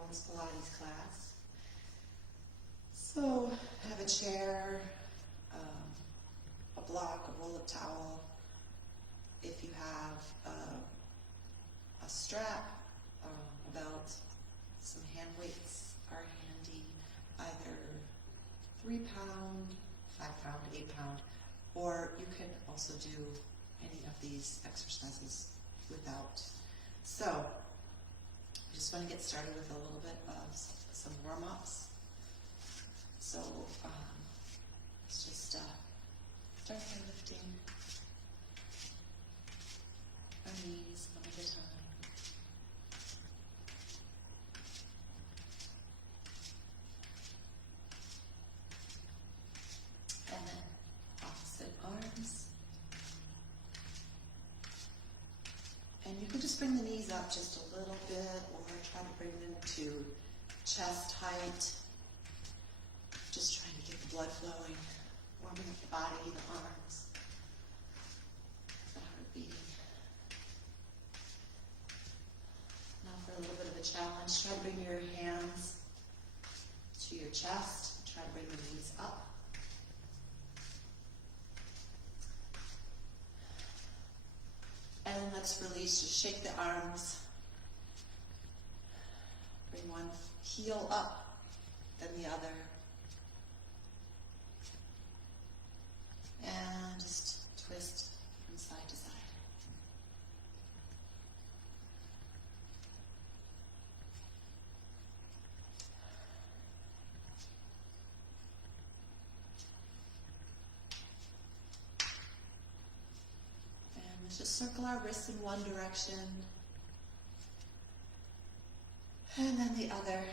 Bones Pilates class. So have a chair, a block, a roll of towel. If you have a strap, a belt, some hand weights are handy, either 3 pound, 5 pound, 8 pound, or you can also do any of these exercises without. So, I just want to get started with a little bit of some warm-ups. So, let's just start by lifting our knees one at a time. And then opposite arms. And you can just bring the knees up just a little bit, or try to bring them to chest height. Just trying to get the blood flowing, warming up the body, the arms, the heart beating. Now for a little bit of a challenge, try to bring your hands to your chest. Try to bring the knees up. And let's release, just shake the arms. Bring one heel up, then the other. And just twist from side to side. And let's just circle our wrists in one direction. And then the other.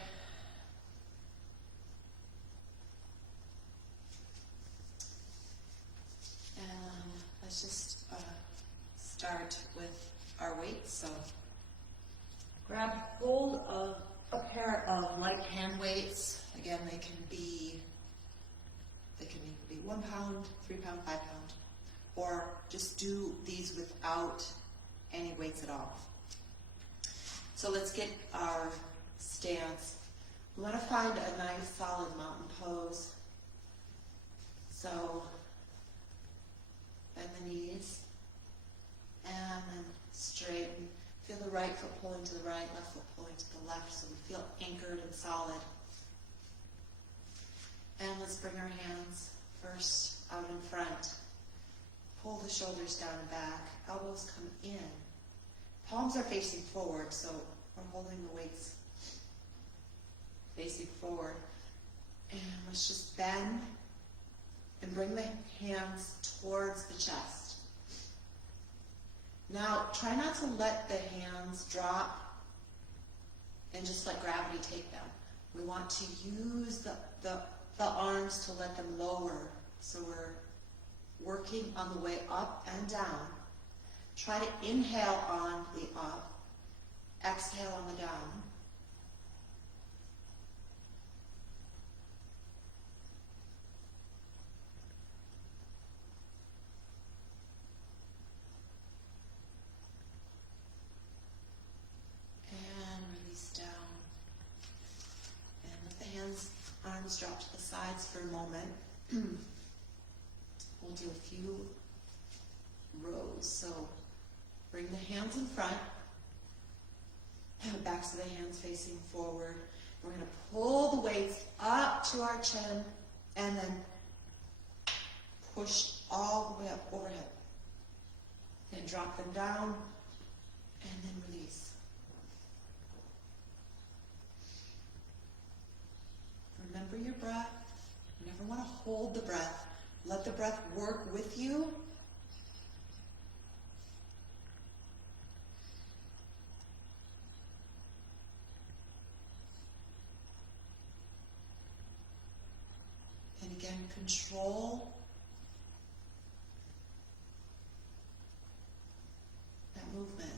And let's just start with our weights. So grab hold of a pair of light hand weights. Again, they can be 1 pound, 3 pound, 5 pound, or just do these without any weights at all. So let's get our stance. We want to find a nice solid mountain pose. So bend the knees and then straighten. Feel the right foot pulling to the right, left foot pulling to the left, so we feel anchored and solid. And let's bring our hands first out in front. Pull the shoulders down and back. Elbows come in. Palms are facing forward, so we're holding the weights facing forward. And let's just bend and bring the hands towards the chest. Now, try not to let the hands drop and just let gravity take them. We want to use the arms to let them lower. So we're working on the way up and down. Try to inhale on the up, exhale on the down. And release down. And let the arms drop to the sides for a moment. We'll do a few rows. So bring the hands in front, and the backs of the hands facing forward. We're going to pull the weights up to our chin and then push all the way up overhead. Then drop them down and then release. Remember your breath. You never want to hold the breath. Let the breath work with you. And again, control that movement.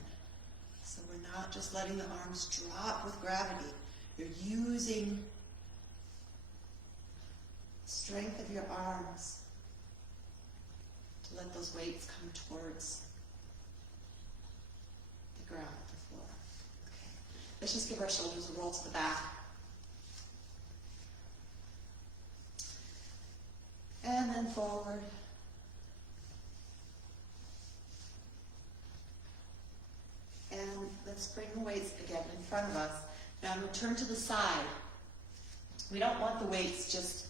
So we're not just letting the arms drop with gravity. You're using strength of your arms to let those weights come towards the ground, the floor. Okay. Let's just give our shoulders a roll to the back. And then forward. And let's bring the weights again in front of us. Now I'm going to turn to the side. We don't want the weights just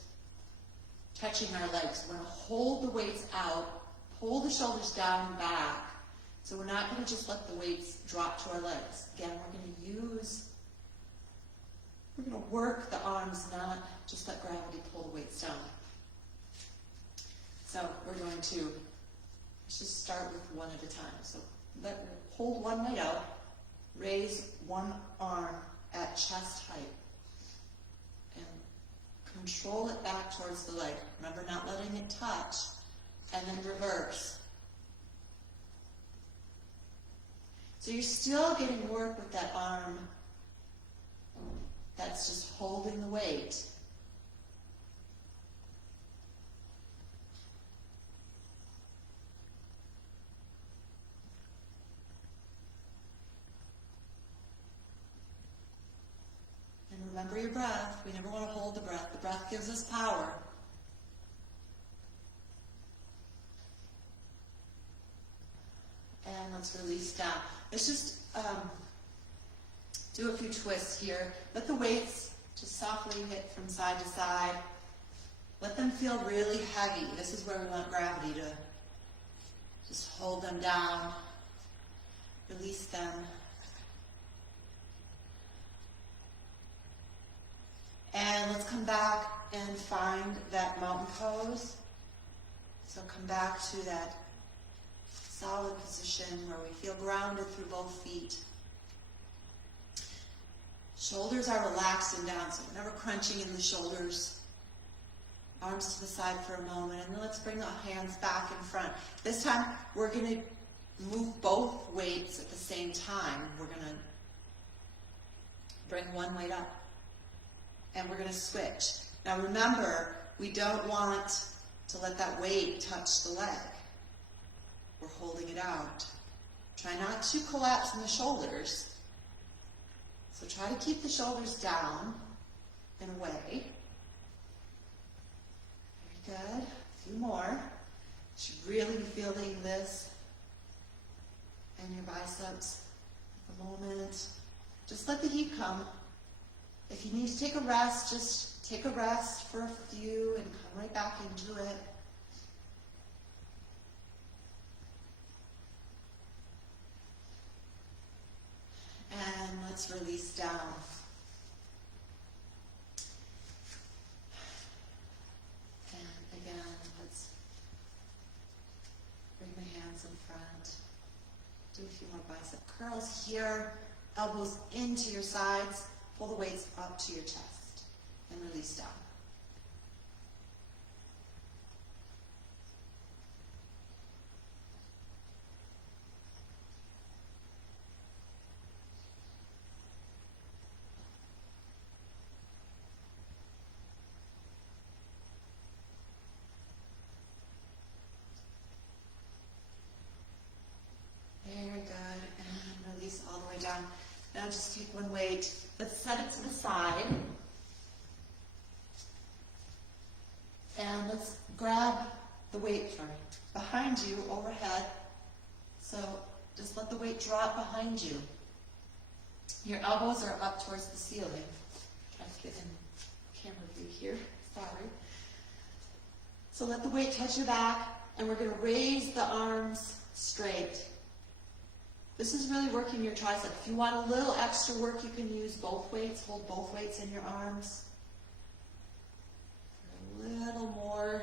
touching our legs. We're going to hold the weights out, pull the shoulders down and back. So we're not going to just let the weights drop to our legs. Again, we're going to work the arms, not just let gravity pull the weights down. So we're going to, let's just start with one at a time. So hold one weight out, raise one arm at chest height, and control it back towards the leg. Remember, not letting it touch, and then reverse. So you're still getting work with that arm that's just holding the weight. And remember your breath. We never want to hold the breath. The breath gives us power. And let's release down. Let's just do a few twists here. Let the weights just softly hit from side to side. Let them feel really heavy. This is where we want gravity to just hold them down, release them. And let's come back and find that mountain pose. So come back to that solid position where we feel grounded through both feet. Shoulders are relaxed and down, so we're never crunching in the shoulders. Arms to the side for a moment, and then let's bring the hands back in front. This time, we're going to move both weights at the same time. We're going to bring one weight up, and we're going to switch. Now remember, we don't want to let that weight touch the leg. We're holding it out. Try not to collapse in the shoulders. So try to keep the shoulders down and away. Very good. A few more. You should really be feeling this in your biceps at the moment. Just let the heat come. If you need to take a rest, just take a rest for a few and come right back into it. And let's release down. And again, let's bring the hands in front. Do a few more bicep curls here. Elbows into your sides. Pull the weights up to your chest. And release down. Very good, and release all the way down. Now just take one weight, let's set it to the side. And let's grab the weight behind you, overhead. So just let the weight drop behind you. Your elbows are up towards the ceiling. Try to get in camera view here, sorry. So let the weight touch your back, and we're going to raise the arms straight. This is really working your tricep. If you want a little extra work, you can use both weights. Hold both weights in your arms. For a little more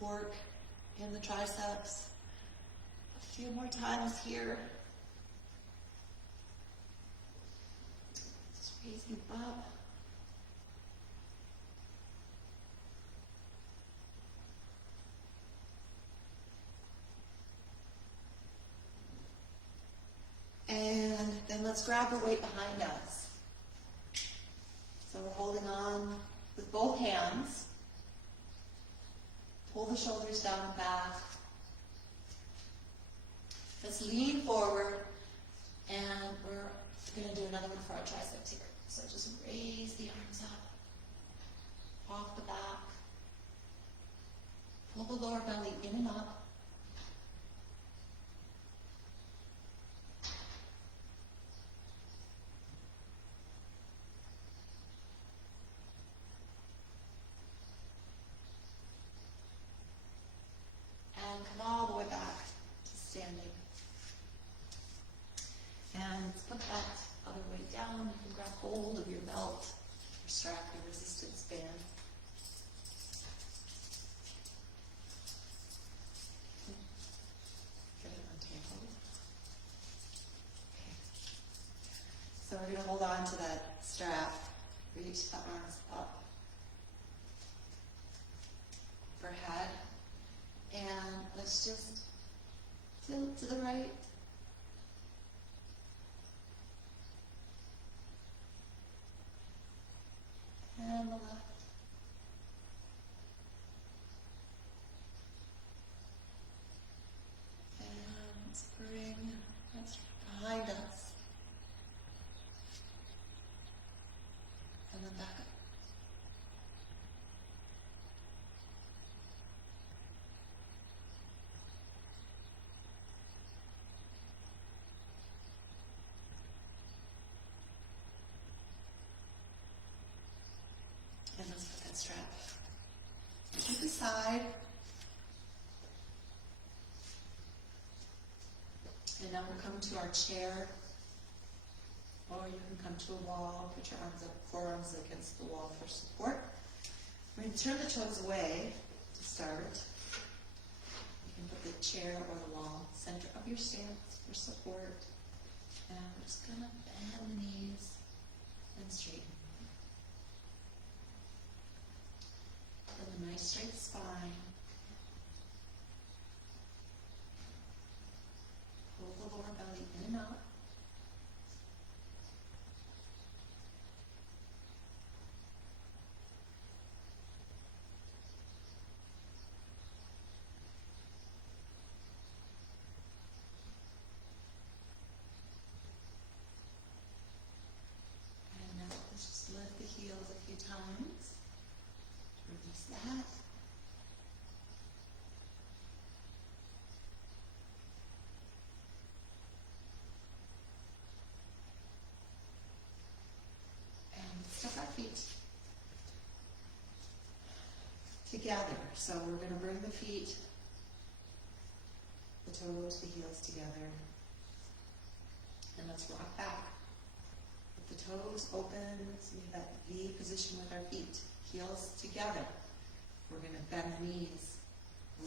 work in the triceps. A few more times here. Just raising up. And then let's grab the weight behind us. So we're holding on with both hands. Pull the shoulders down and back. Let's lean forward. And we're gonna do another one for our triceps here. So just raise the arms up, off the back, pull the lower belly in and up. And come all the way back to standing. And put that other way down. You can grab hold of your belt or strap, your resistance band. Get it untangled. Okay. So we're going to hold on to that strap. Reach the arms up overhead. And let's just tilt to the right. And the left. And bring that behind us. And then back up. And let's put that strap to the side. And now we'll come to our chair. Or you can come to a wall, put your arms up, forearms against the wall for support. We're going to turn the toes away to start. You can put the chair or the wall, center of your stance for support. And we're just going to bend the knees and straighten. A nice straight spine. Pull the lower belly in and out. And now let's just lift the heels a few times. Release that. And step our feet together. So we're going to bring the feet, the toes, the heels together. And let's rock back. With the toes open, so we have that V position with our feet. Heels together. We're going to bend the knees.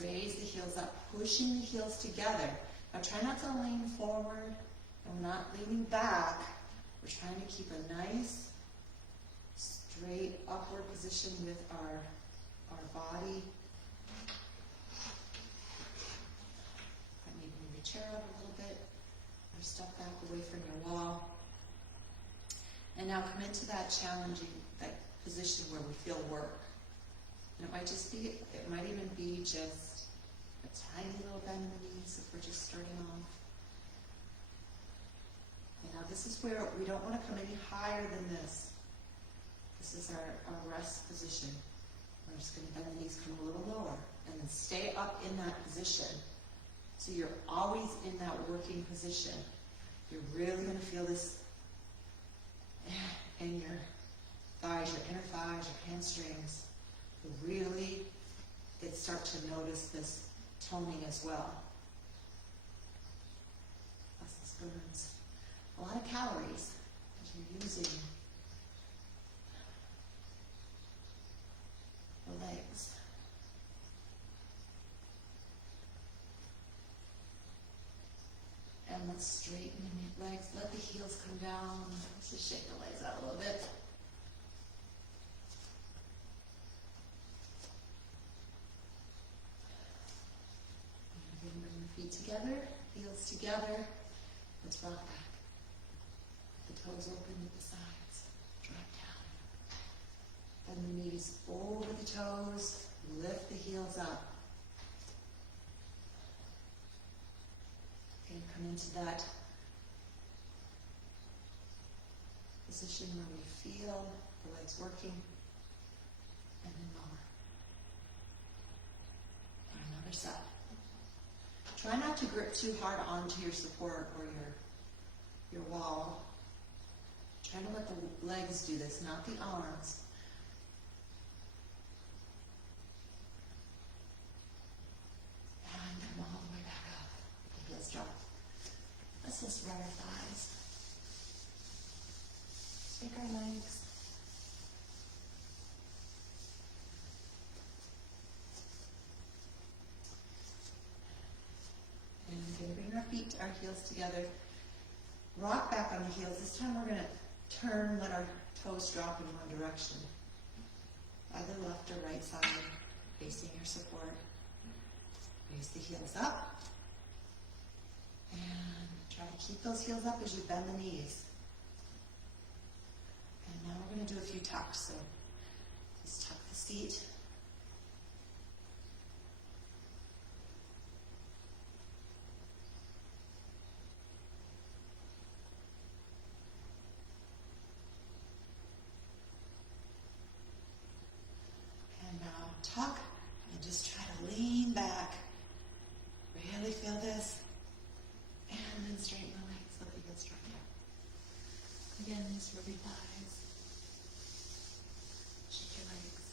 Raise the heels up, pushing the heels together. Now try not to lean forward, and we're not leaning back. We're trying to keep a nice, straight upward position with our body. And maybe move your chair up a little bit, or step back away from your wall. And now come into that challenging, that position where we feel work. And it might just be, it might even be just a tiny little bend in the knees if we're just starting off. And now this is where we don't want to come any higher than this. This is our rest position. We're just going to bend the knees, come a little lower, and then stay up in that position. So you're always in that working position. You're really going to feel this in your thighs, your inner thighs, your hamstrings. Really, start to notice this toning as well. This burns a lot of calories as you're using the legs. And let's straighten the legs. Let the heels come down. Let's just shake the legs out a little bit. Bring the feet together, heels together. Let's rock back. The toes open to the sides. Drop down. Bend the knees over the toes. Lift the heels up. And come into that position where we feel the legs working, and then lower. And another side. Try not to grip too hard onto your support or your wall. Try to let the legs do this, not the arms. And come all the way back up. The heels drop. Let's just spread our thighs. Shake our legs. And we're going to bring our feet, our heels together. Rock back on the heels. This time we're going to turn, let our toes drop in one direction. Either left or right side, facing your support. Raise the heels up. And try to keep those heels up as you bend the knees. And now we're going to do a few tucks. So just tuck the seat. And now tuck and just try to lean back. Really feel this. And then straighten the legs, let the heels drop down. Again, these rubby thighs. Shake your legs.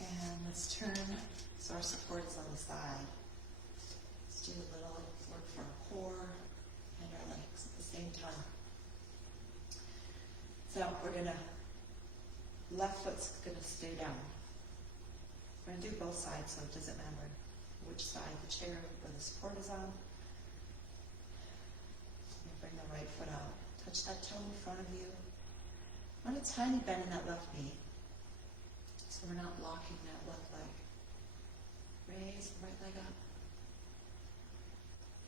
And let's turn so our support is on the side. Let's do a little work for our core and our legs at the same time. So we're going to, left foot's going to stay down. We're going to do both sides, so it doesn't matter which side the chair or the support is on. And bring the right foot out. Touch that toe in front of you. Want a tiny bend in that left knee, so we're not blocking that left leg. Raise the right leg up.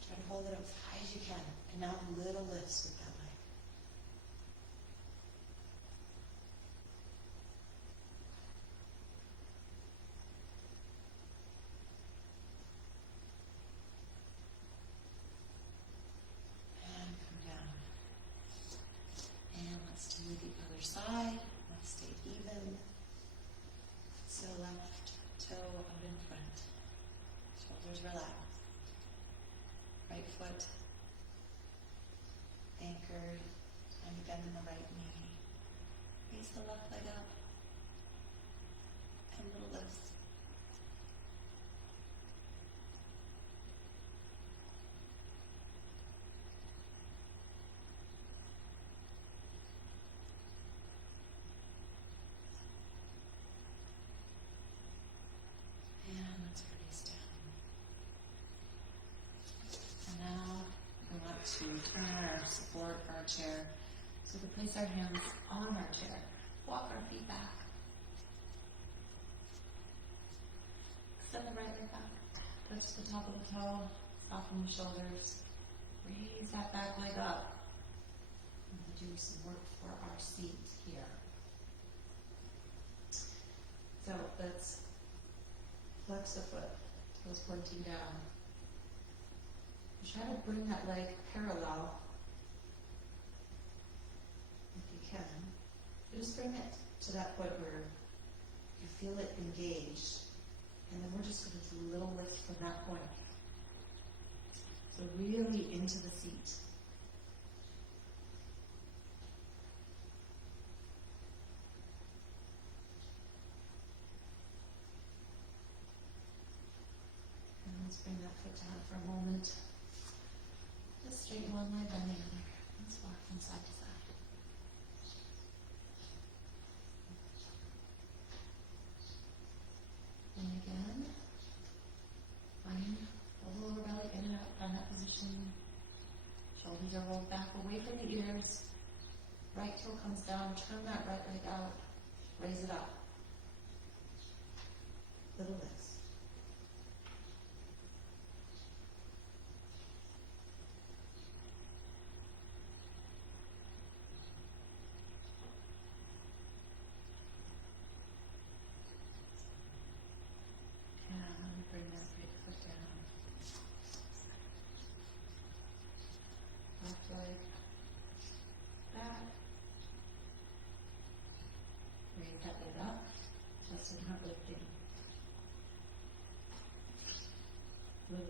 Try to hold it up as high as you can. And now little lifts with that leg. Side, let's stay even. So left toe out in front. Shoulders relaxed. Right foot anchored. Tiny bend in the right knee. Raise the left leg up. And little lifts. To turn our support, our chair, so to place our hands on our chair. Walk our feet back. Extend the right leg back. Touch the top of the toe. Soften the shoulders. Raise that back leg up. And we'll do some work for our seat here. So let's flex the foot. Toes pointing down. Try to bring that leg parallel, if you can. Just bring it to that point where you feel it engaged, and then we're just going to do a little lift from that point. So really into the seat. And let's bring that foot down for a moment. Just straighten one leg, bend the other. Let's walk from side to side. And again, find the lower belly in and out, find that position. Shoulders are rolled back away from the ears. Right toe comes down, turn that right leg out, raise it up. Little lifts. like that. Raise that leg up, just in heart lifting. Lift.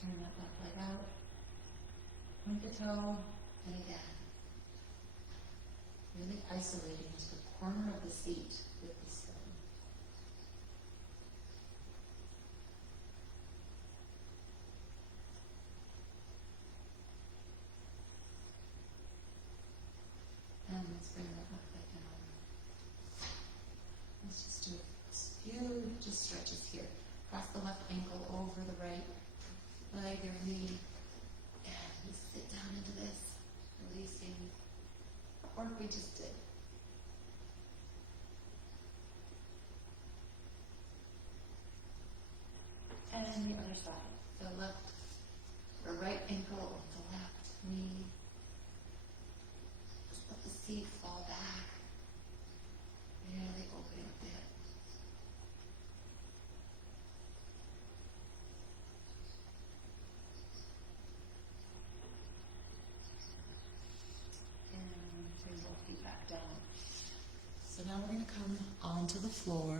Turn that left leg out, point the toe, and again. Really isolating to the corner of the seat with the stone. And let's bring that left leg down. Let's just do a few just stretches here. Cross the left ankle over the right leg or knee, and just sit down into this, releasing the work we just did. And the other side, the left or right ankle over the left knee. Just let the seat fall back, really open up the hip. Bring both feet back down. So now we're going to come onto the floor.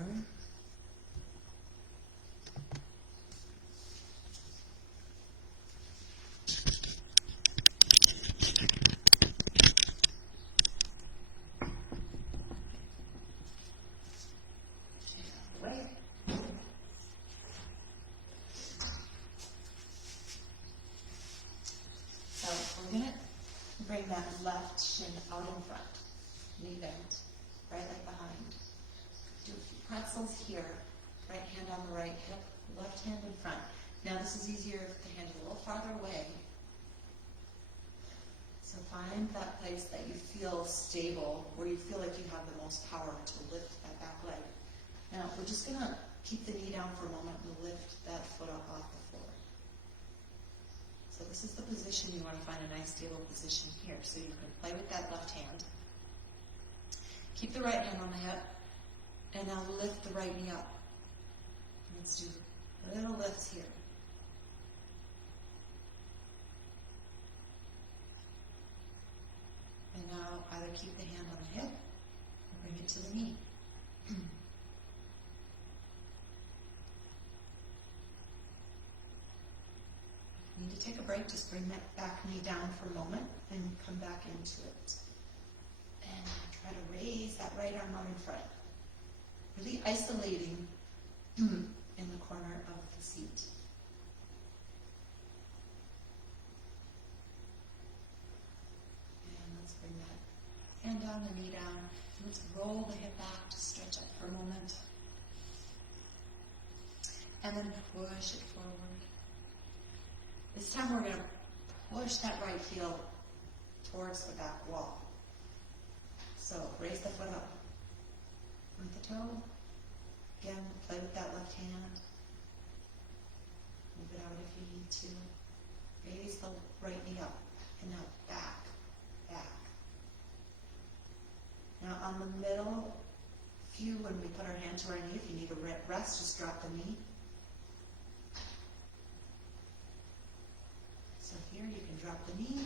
Away. So we're going to bring that left shin out in front, knee bent, right leg behind. Do a few pretzels here, right hand on the right hip, left hand in front. Now this is easier if the hand is a little farther away. So find that place that you feel stable, where you feel like you have the most power to lift that back leg. Now we're just going to keep the knee down for a moment and lift that foot up off the floor. So this is the position. You want to find a nice stable position here. So you can play with that left hand. Keep the right hand on the hip. And now lift the right knee up. Let's do little lifts here. And now either keep the hand on the hip or bring it to the knee. Need to take a break, just bring that back knee down for a moment and come back into it. And try to raise that right arm out in front. Really isolating in the corner of the seat. And let's bring that hand down, the knee down. Let's roll the hip back to stretch it for a moment. And then push it forward. This time we're going to push that right heel towards the back wall. So raise the foot up. Point the toe. Again, play with that left hand. Move it out if you need to. Raise the right knee up. And now back, back. Now on the middle view, when we put our hand to our knee, if you need a rest, just drop the knee. So here you can drop the knee,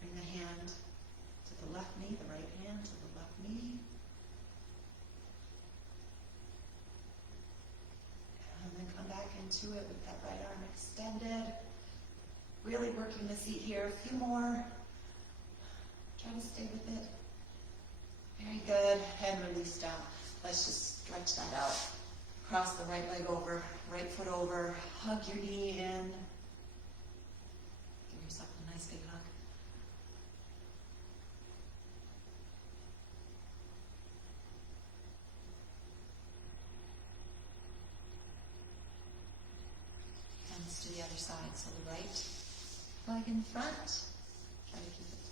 bring the hand to the left knee, the right hand to the left knee. And then come back into it with that right arm extended. Really working the seat here. A few more. Try to stay with it. Very good. And release down. Let's just stretch that out. Cross the right leg over, right foot over. Hug your knee in. Give yourself a nice big hug. And let's do the other side. So the right leg in front. Try to keep it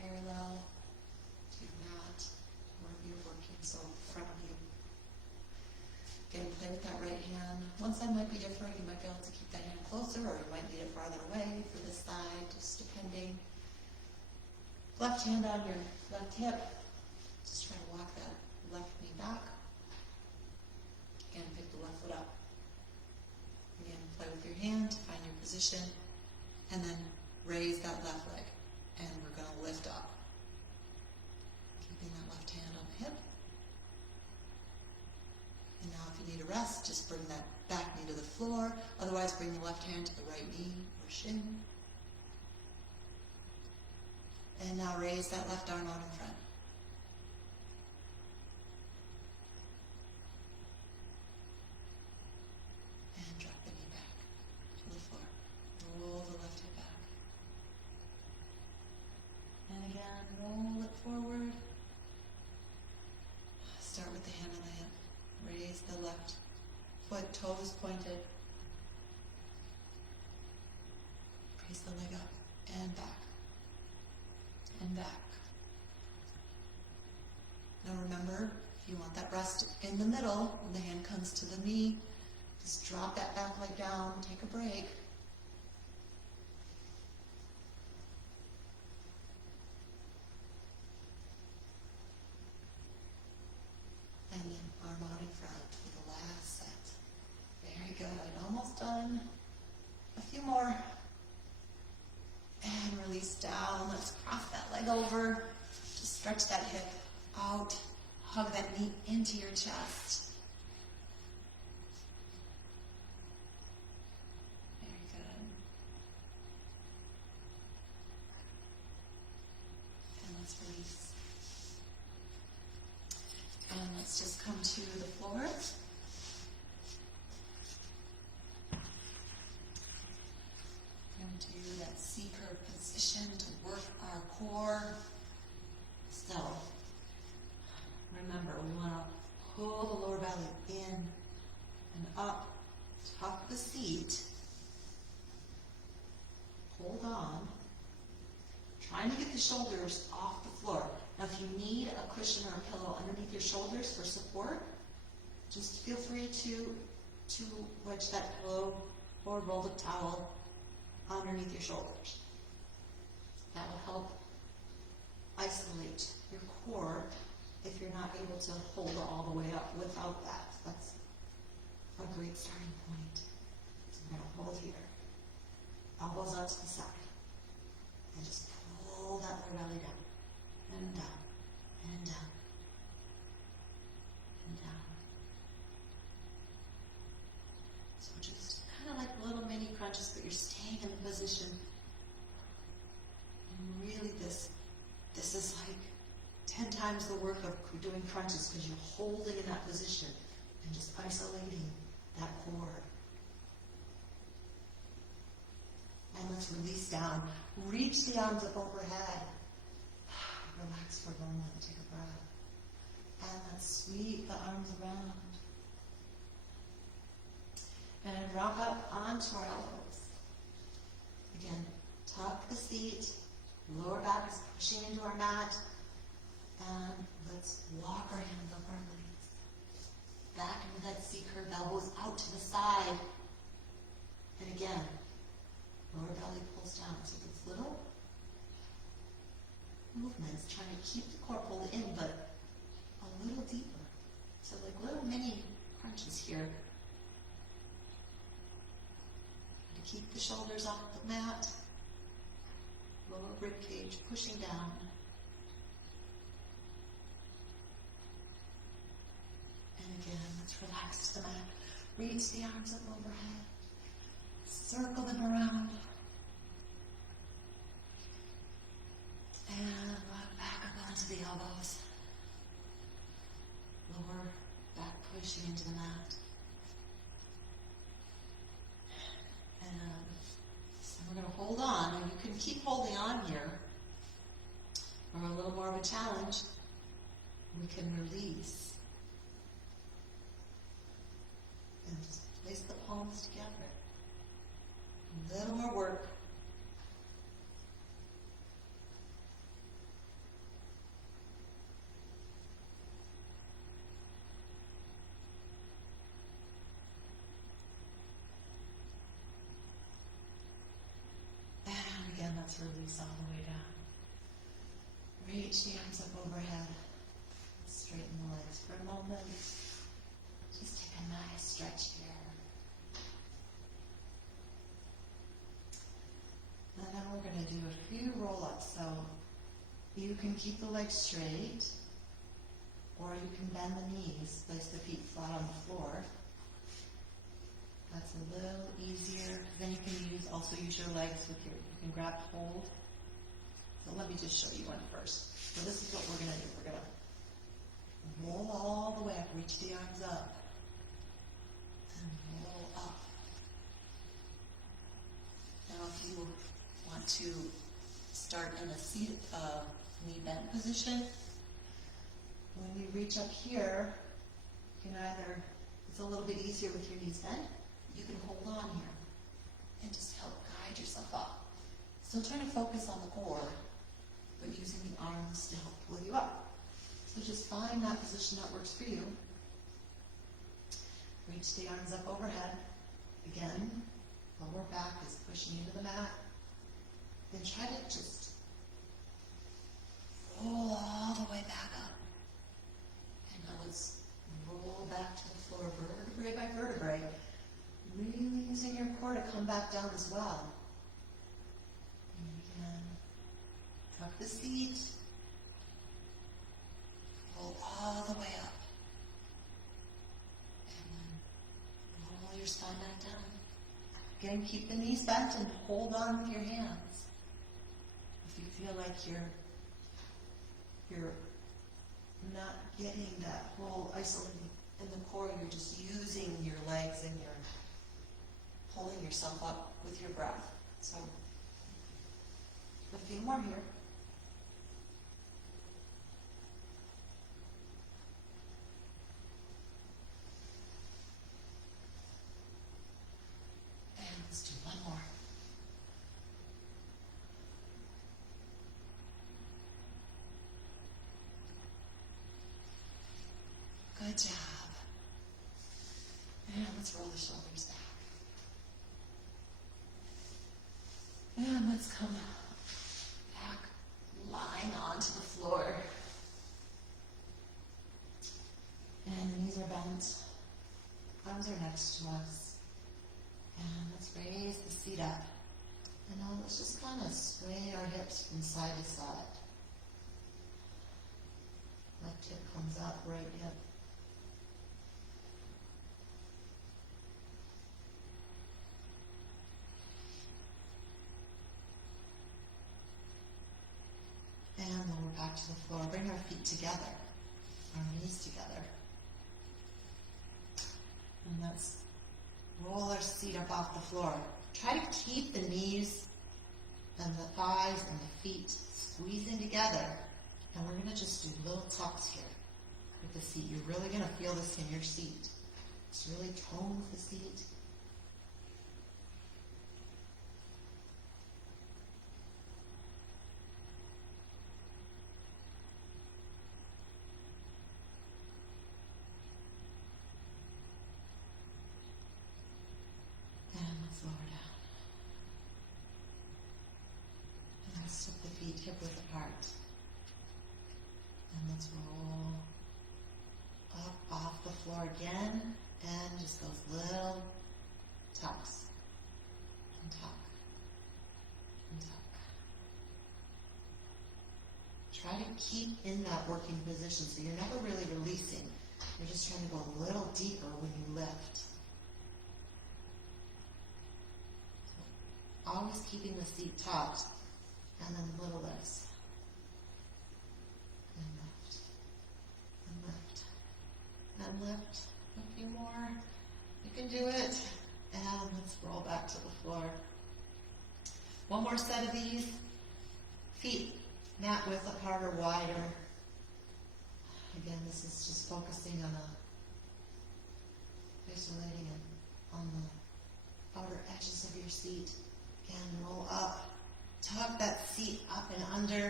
parallel to your mat, wherever you're working, so in front of you. Again, play with that right hand. One side might be different. You might be able to keep that hand closer, or you might need it farther away for this side, just depending. Left hand on your left hip. Just try to walk that left knee back. Again, pick the left foot up. Again, play with your hand to find your position, and then raise that left leg. And we're going to lift up. Keeping that left hand on the hip. And now if you need a rest, just bring that back knee to the floor. Otherwise, bring the left hand to the right knee or shin. And now raise that left arm out in front. And drop the knee back to the floor. Roll the left hip back. And again, roll it forward. Start with the hand on the hip. Raise the left foot, toes pointed. Raise the leg up and back. And back. Now remember, if you want that rest in the middle, when the hand comes to the knee, just drop that back leg down, take a break. And then arm out in front for the last set. Very good. Almost done. A few more. And release down. Let's cross that leg over. Just stretch that hip out. Hug that knee into your chest. Very good. And let's release. And let's just come to the floor. Into that C-curve position to work our core. So, remember, we want to pull the lower belly in and up, tuck the seat, hold on, trying to get the shoulders off the floor. Now, if you need a cushion or a pillow underneath your shoulders for support, just feel free to wedge that pillow or rolled up towel underneath your shoulders. That will help isolate your core if you're not able to hold it all the way up without that. That's a great starting point. So we're going to hold here. Elbows out to the side. And just pull that lower belly down. And down. And down. And down. So just kind of like little mini crunches, but you're staying in the position. And really this is like 10 times the work of doing crunches because you're holding in that position and just isolating that core. And let's release down. Reach the arms up overhead. Relax for a moment. Take a breath. And let's sweep the arms around. And rock up onto our elbows. Again, tuck the seat. Lower back is pushing into our mat. And let's walk our hands up our legs. Back into that C-curve, elbows out to the side. And again, lower belly pulls down. So these little movements, trying to keep the core pulled in, but a little deeper. So like little mini crunches here. To keep the shoulders off the mat. Lower rib cage pushing down. And again, let's relax to the mat. Reach the arms up overhead. Circle them around. And rock back up onto the elbows. Lower back pushing into the mat. And so we're going to hold on. And you can keep holding on here. Or a little more of a challenge, we can release. And just place the palms together. A little more work. arms all the way down. Reach the arms up overhead. Straighten the legs for a moment. Just take a nice stretch here. And now we're going to do a few roll-ups. So you can keep the legs straight, or you can bend the knees, place the feet flat on the floor. That's a little easier. Then you can also use your legs with you can grab hold. So let me just show you one first. So this is what we're going to do. We're going to roll all the way up, reach the arms up, and roll up. Now if you want to start in a seat, knee bent position, when you reach up here, you can either, it's a little bit easier with your knees bent, you can hold on here and just help guide yourself up. Still trying to focus on the core, but using the arms to help pull you up. So just find that position that works for you. Reach the arms up overhead. Again, lower back is pushing into the mat. Then try to just roll all the way back up. And now let's roll back to the floor, vertebrae by vertebrae. Really using your core to come back down as well. And again, tuck the seat. Roll all the way up. And then roll your spine back down. Again, keep the knees bent and hold on with your hands. If you feel like you're not getting that whole isolating in the core, you're just using your legs and you're pulling yourself up with your breath. So, a few more here. And let's do one more. Good job. And let's roll the shoulders back. And let's come back, lying onto the floor. And the knees are bent. Arms are next to us. And let's raise the seat up. And now let's just kind of sway our hips from side to side. Left hip comes up, right hip. And lower back to the floor. Bring our feet together, our knees together. And let's roll our seat up off the floor. Try to keep the knees and the thighs and the feet squeezing together. And we're going to just do little tucks here with the seat. You're really going to feel this in your seat. Just really tone with the seat. Lower down. And let's tip the feet hip width apart. And let's roll up off the floor again. And just those little tucks. And tuck. And tuck. Try to keep in that working position so you're never really releasing. You're just trying to go a little deeper when you lift. Always keeping the seat tucked, and then little lifts. And lift. And lift. And lift. A few more. You can do it. And let's roll back to the floor. One more set of these. Feet mat width apart or wider. Again, this is just focusing on isolating it on the outer edges of your seat. And roll up. Tuck that seat up and under,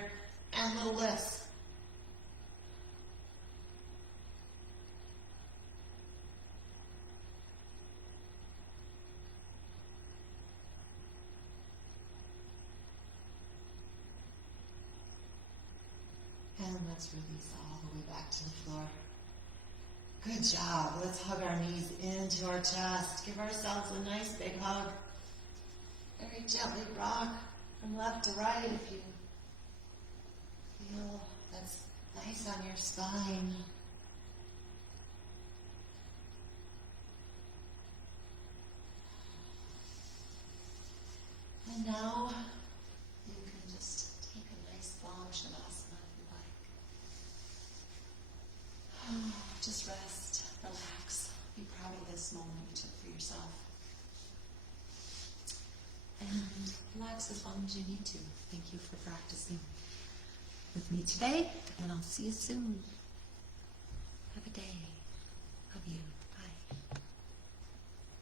and little lifts. let's release all the way back to the floor. Good job. Let's hug our knees into our chest. Give ourselves a nice big hug. Very gently rock from left to right if you feel that's nice on your spine. And now you can just take a nice long shavasana if you like. Just rest, relax, be proud of this moment you took for yourself. And relax as long as you need to. Thank you for practicing with me today, and I'll see you soon. Have a day. Love you.